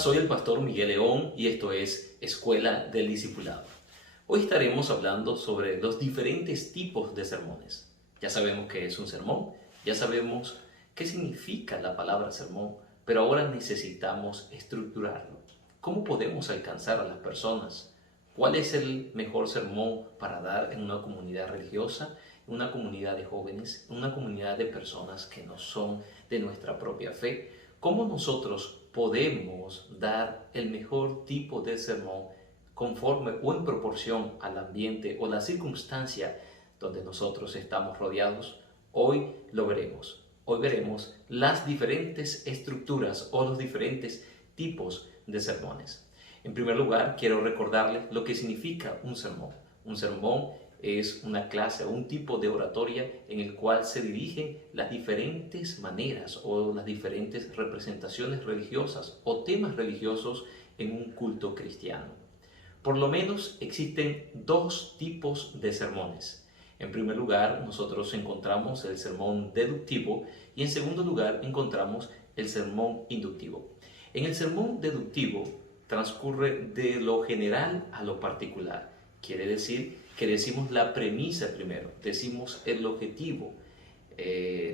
soy el pastor Miguel León y esto es Escuela del Discipulado. Hoy estaremos hablando sobre los diferentes tipos de sermones. Ya sabemos qué es un sermón, ya sabemos qué significa la palabra sermón, pero ahora necesitamos estructurarlo. ¿Cómo podemos alcanzar a las personas? ¿Cuál es el mejor sermón para dar en una comunidad religiosa, en una comunidad de jóvenes, en una comunidad de personas que no son de nuestra propia fe? ¿Cómo nosotros podemos dar el mejor tipo de sermón conforme o en proporción al ambiente o la circunstancia donde nosotros estamos rodeados? Hoy lo veremos. Hoy veremos las diferentes estructuras o los diferentes tipos de sermones. En primer lugar, quiero recordarles lo que significa un sermón. Un sermón es una clase o un tipo de oratoria en el cual se dirigen las diferentes maneras o las diferentes representaciones religiosas o temas religiosos en un culto cristiano. Por lo menos existen dos tipos de sermones. En primer lugar, nosotros encontramos el sermón deductivo y en segundo lugar encontramos el sermón inductivo. En el sermón deductivo transcurre de lo general a lo particular. Quiere decir que decimos la premisa primero, decimos el objetivo,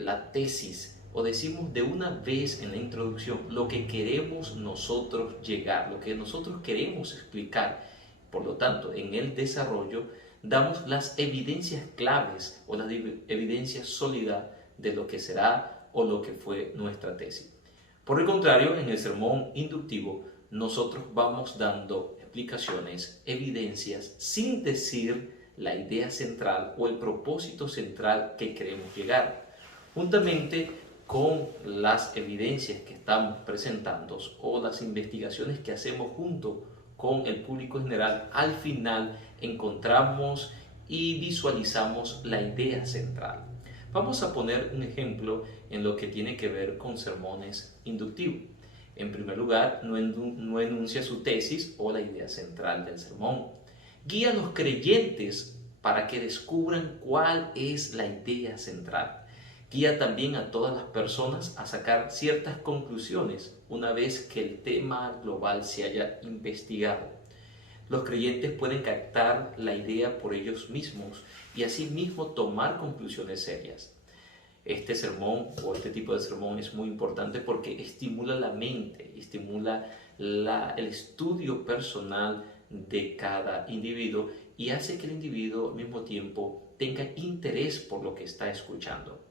la tesis, o decimos de una vez en la introducción lo que queremos nosotros llegar, lo que nosotros queremos explicar. Por lo tanto, en el desarrollo damos las evidencias claves o las evidencias sólidas de lo que será o lo que fue nuestra tesis. Por el contrario, en el sermón inductivo, nosotros vamos dando explicaciones, evidencias, sin decir la idea central o el propósito central que queremos llegar. Juntamente con las evidencias que estamos presentando o las investigaciones que hacemos junto con el público general, al final encontramos y visualizamos la idea central. Vamos a poner un ejemplo en lo que tiene que ver con sermones inductivos. En primer lugar, no enuncia su tesis o la idea central del sermón. Guía a los creyentes para que descubran cuál es la idea central. Guía también a todas las personas a sacar ciertas conclusiones una vez que el tema global se haya investigado. Los creyentes pueden captar la idea por ellos mismos y asimismo tomar conclusiones serias. Este sermón o este tipo de sermón es muy importante porque estimula la mente, estimula el estudio personal de cada individuo y hace que el individuo al mismo tiempo tenga interés por lo que está escuchando.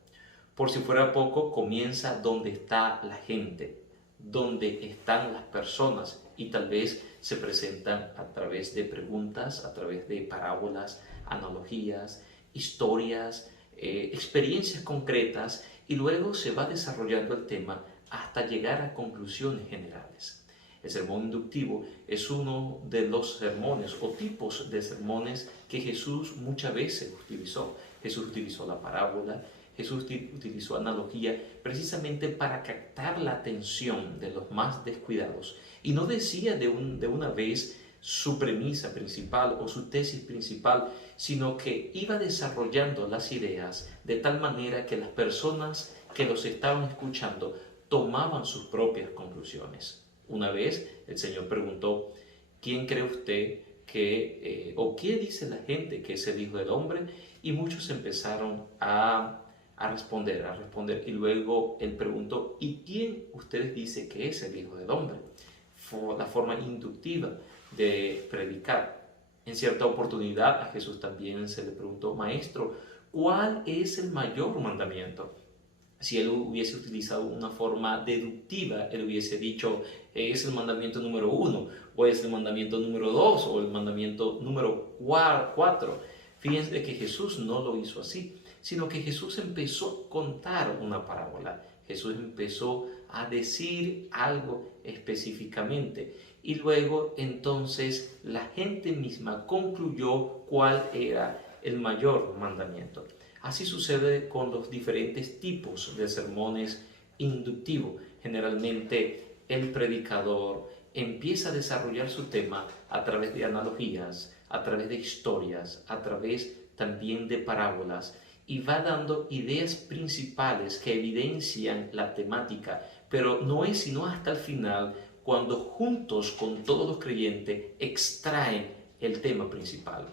Por si fuera poco, comienza donde está la gente, donde están las personas y tal vez se presentan a través de preguntas, a través de parábolas, analogías, historias, experiencias concretas y luego se va desarrollando el tema hasta llegar a conclusiones generales. El sermón inductivo es uno de los sermones o tipos de sermones que Jesús muchas veces utilizó. Jesús utilizó la parábola, Jesús utilizó analogía precisamente para captar la atención de los más descuidados y no decía de una vez su premisa principal o su tesis principal, sino que iba desarrollando las ideas de tal manera que las personas que los estaban escuchando tomaban sus propias conclusiones. Una vez el Señor preguntó: ¿quién cree usted que, o qué dice la gente que es el Hijo del Hombre? Y muchos empezaron a responder, y luego Él preguntó: ¿y quién ustedes dicen que es el Hijo del Hombre? Fue la forma inductiva de predicar. En cierta oportunidad a Jesús también se le preguntó: Maestro, ¿cuál es el mayor mandamiento? Si él hubiese utilizado una forma deductiva, él hubiese dicho: es el mandamiento número 1, o es el mandamiento número 2, o el mandamiento número 4. Fíjense que Jesús no lo hizo así, sino que Jesús empezó a contar una parábola. Jesús empezó a decir algo específicamente y luego entonces la gente misma concluyó cuál era el mayor mandamiento. Así sucede con los diferentes tipos de sermones inductivos. Generalmente el predicador empieza a desarrollar su tema a través de analogías, a través de historias, a través también de parábolas, y va dando ideas principales que evidencian la temática, pero no es sino hasta el final cuando juntos con todos los creyentes extraen el tema principal.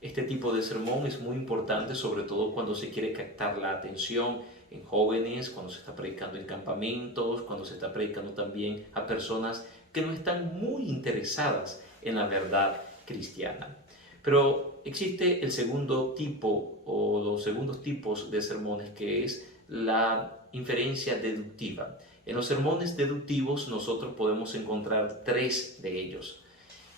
Este tipo de sermón es muy importante, sobre todo cuando se quiere captar la atención en jóvenes, cuando se está predicando en campamentos, cuando se está predicando también a personas que no están muy interesadas en la verdad cristiana. Pero existe el segundo tipo o los segundos tipos de sermones, que es la inferencia deductiva. En los sermones deductivos nosotros podemos encontrar tres de ellos.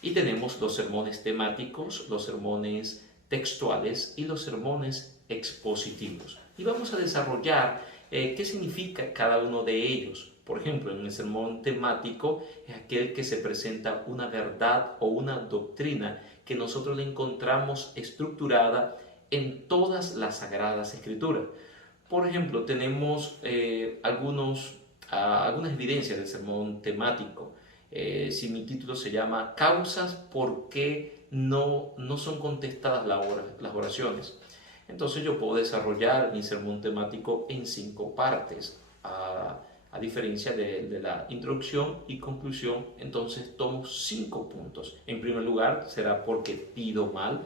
Y tenemos los sermones temáticos, los sermones textuales y los sermones expositivos. Y vamos a desarrollar qué significa cada uno de ellos. Por ejemplo, en el sermón temático es aquel que se presenta una verdad o una doctrina que nosotros le encontramos estructurada en todas las Sagradas Escrituras. Por ejemplo, tenemos algunas evidencias del sermón temático. Si mi título se llama Causas por qué no son contestadas las oraciones, entonces yo puedo desarrollar mi sermón temático en 5 partes. A diferencia de la introducción y conclusión, entonces tomo 5 puntos. En primer lugar, será porque pido mal,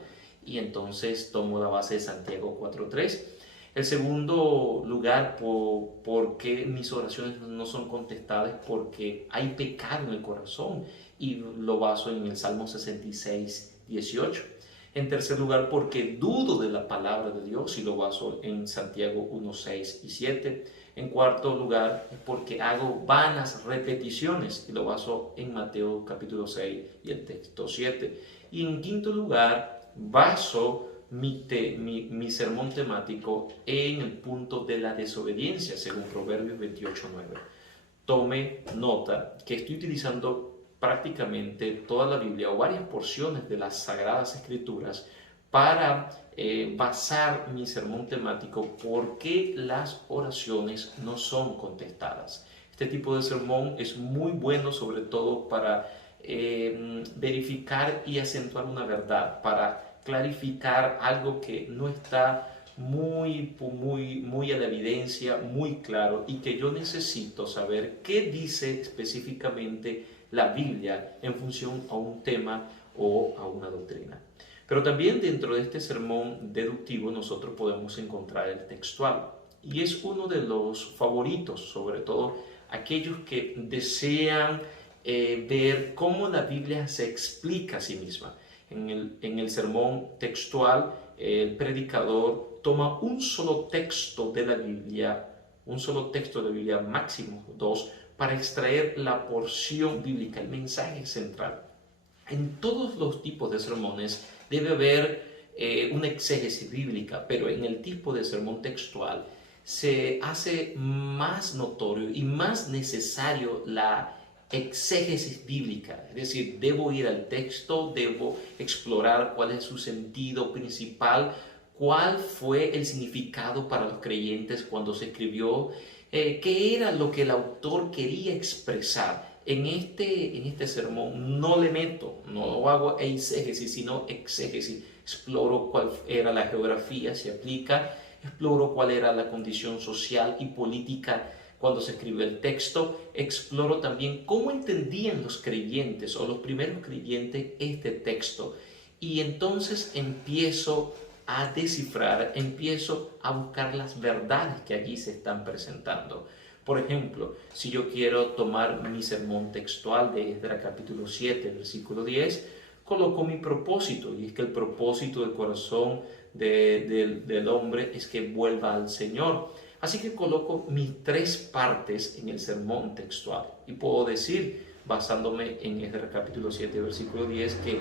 y entonces tomo la base de Santiago 4:3. El segundo lugar, por qué mis oraciones no son contestadas, porque hay pecado en el corazón, y lo baso en el Salmo 66:18. En tercer lugar, porque dudo de la palabra de Dios, y lo baso en Santiago 1:6 y 7. En cuarto lugar, porque hago vanas repeticiones, y lo baso en Mateo capítulo 6 y el texto 7. Y en quinto lugar, baso mi sermón temático en el punto de la desobediencia, según Proverbios 28:9. Tome nota que estoy utilizando prácticamente toda la Biblia o varias porciones de las Sagradas Escrituras para basar mi sermón temático por qué las oraciones no son contestadas. Este tipo de sermón es muy bueno, sobre todo para verificar y acentuar una verdad, para clarificar algo que no está muy a la evidencia, muy claro, y que yo necesito saber qué dice específicamente la Biblia en función a un tema o a una doctrina. Pero también dentro de este sermón deductivo nosotros podemos encontrar el textual, y es uno de los favoritos, sobre todo aquellos que desean ver cómo la Biblia se explica a sí misma. En el sermón textual, el predicador toma un solo texto de la Biblia, máximo 2, para extraer la porción bíblica, el mensaje central. En todos los tipos de sermones debe haber una exégesis bíblica, pero en el tipo de sermón textual se hace más notorio y más necesario la exégesis bíblica. Es decir, debo ir al texto, debo explorar cuál es su sentido principal, cuál fue el significado para los creyentes cuando se escribió, qué era lo que el autor quería expresar. En este sermón no le meto, no hago eisegesis, sino exégesis. Exploro cuál era la geografía, se aplica, exploro cuál era la condición social y política cuando se escribió el texto, exploro también cómo entendían los creyentes o los primeros creyentes este texto, y entonces empiezo a descifrar, empiezo a buscar las verdades que allí se están presentando. Por ejemplo, si yo quiero tomar mi sermón textual de Esdras capítulo 7, versículo 10, coloco mi propósito, y es que el propósito del corazón del hombre es que vuelva al Señor. Así que coloco mis 3 partes en el sermón textual, y puedo decir, basándome en Esdras capítulo 7, versículo 10, que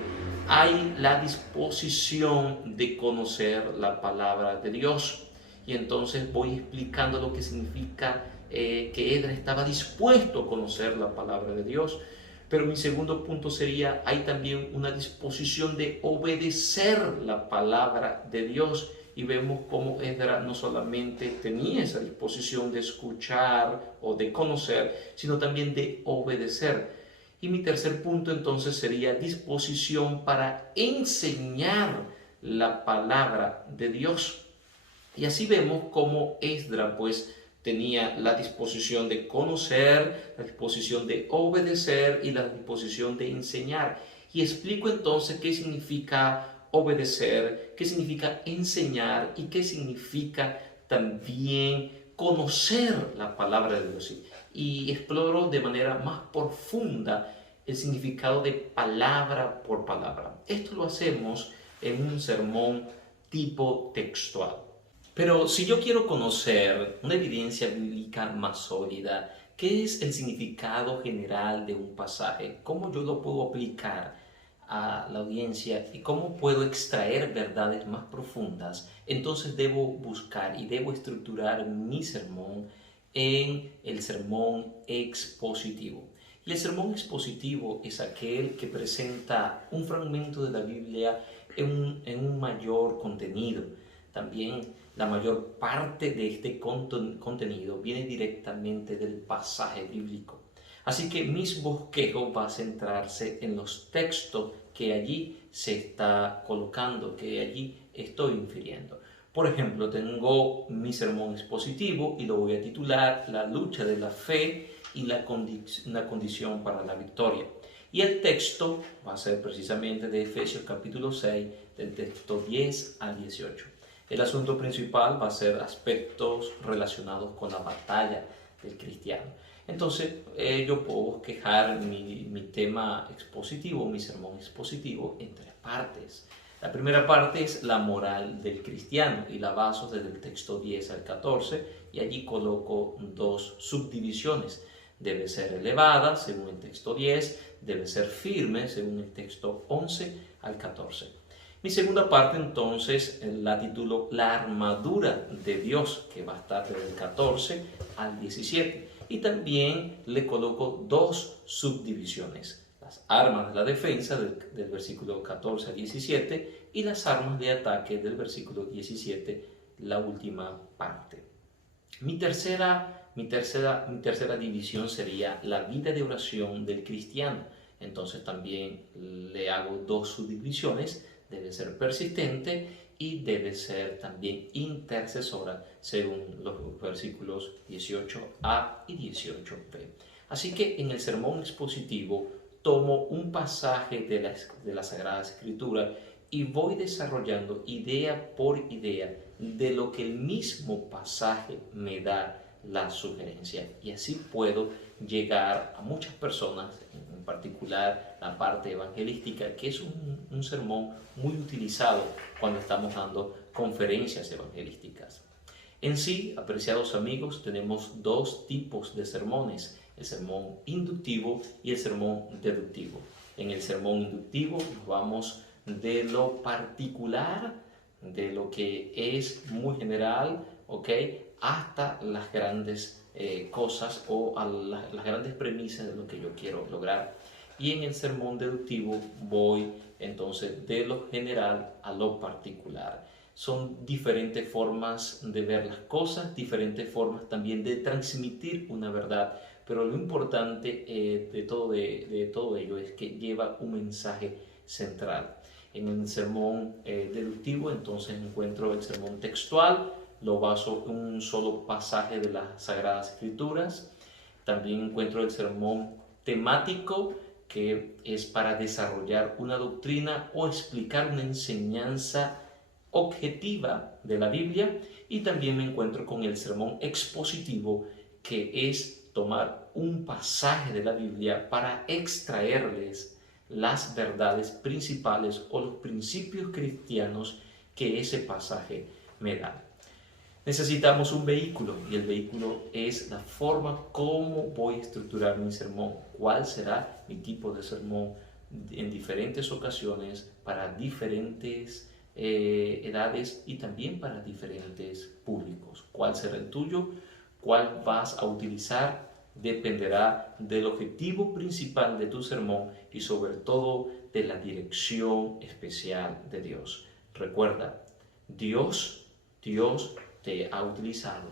hay la disposición de conocer la palabra de Dios. Y entonces voy explicando lo que significa que Esdras estaba dispuesto a conocer la palabra de Dios. Pero mi segundo punto sería, hay también una disposición de obedecer la palabra de Dios. Y vemos cómo Esdras no solamente tenía esa disposición de escuchar o de conocer, sino también de obedecer. Y mi tercer punto entonces sería disposición para enseñar la palabra de Dios. Y así vemos cómo Esdras pues Tenía la disposición de conocer, la disposición de obedecer y la disposición de enseñar. Y explico entonces qué significa obedecer, qué significa enseñar y qué significa también conocer la palabra de Dios. Y exploro de manera más profunda el significado de palabra por palabra. Esto lo hacemos en un sermón tipo textual. Pero si yo quiero conocer una evidencia bíblica más sólida, ¿qué es el significado general de un pasaje? ¿Cómo yo lo puedo aplicar a la audiencia y cómo puedo extraer verdades más profundas? Entonces debo buscar y debo estructurar mi sermón en el sermón expositivo. Y el sermón expositivo es aquel que presenta un fragmento de la Biblia en un mayor contenido. También la mayor parte de este contenido viene directamente del pasaje bíblico. Así que mis bosquejos va a centrarse en los textos que allí se está colocando, que allí estoy infiriendo. Por ejemplo, tengo mi sermón expositivo y lo voy a titular La lucha de la fe y la condición para la victoria. Y el texto va a ser precisamente de Efesios capítulo 6, del texto 10 al 18. El asunto principal va a ser aspectos relacionados con la batalla del cristiano. Entonces, yo puedo bosquejar mi tema expositivo, mi sermón expositivo, en tres partes. La primera parte es la moral del cristiano y la baso desde el texto 10 al 14 y allí coloco dos subdivisiones. Debe ser elevada, según el texto 10, debe ser firme, según el texto 11 al 14. Mi segunda parte entonces la titulo La armadura de Dios, que va a estar desde el 14 al 17. Y también le coloco dos subdivisiones. Las armas de la defensa del versículo 14 al 17 y las armas de ataque del versículo 17, la última parte. Mi tercera división sería la vida de oración del cristiano. Entonces también le hago dos subdivisiones. Debe ser persistente y debe ser también intercesora, según los versículos 18a y 18b. Así que en el sermón expositivo tomo un pasaje de la Sagrada Escritura y voy desarrollando idea por idea de lo que el mismo pasaje me da la sugerencia. Y así puedo llegar a muchas personas, en particular la parte evangelística, que es un sermón muy utilizado cuando estamos dando conferencias evangelísticas. En sí, apreciados amigos, tenemos dos tipos de sermones, el sermón inductivo y el sermón deductivo. En el sermón inductivo nos vamos de lo particular, de lo que es muy general, ¿ok?, hasta las grandes cosas o a las grandes premisas de lo que yo quiero lograr. Y en el sermón deductivo voy entonces de lo general a lo particular. Son diferentes formas de ver las cosas, diferentes formas también de transmitir una verdad, pero lo importante de todo ello es que lleva un mensaje central. En el sermón deductivo entonces encuentro el sermón textual, lo baso en un solo pasaje de las Sagradas Escrituras. También encuentro el sermón temático, que es para desarrollar una doctrina o explicar una enseñanza objetiva de la Biblia. Y también me encuentro con el sermón expositivo, que es tomar un pasaje de la Biblia para extraerles las verdades principales o los principios cristianos que ese pasaje me da. Necesitamos un vehículo y el vehículo es la forma como voy a estructurar mi sermón, cuál será mi tipo de sermón en diferentes ocasiones para diferentes edades y también para diferentes públicos. ¿Cuál será el tuyo? ¿Cuál vas a utilizar? Dependerá del objetivo principal de tu sermón y sobre todo de la dirección especial de Dios. Recuerda, Dios te ha utilizado,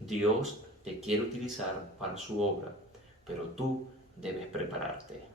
Dios te quiere utilizar para su obra, pero tú debes prepararte.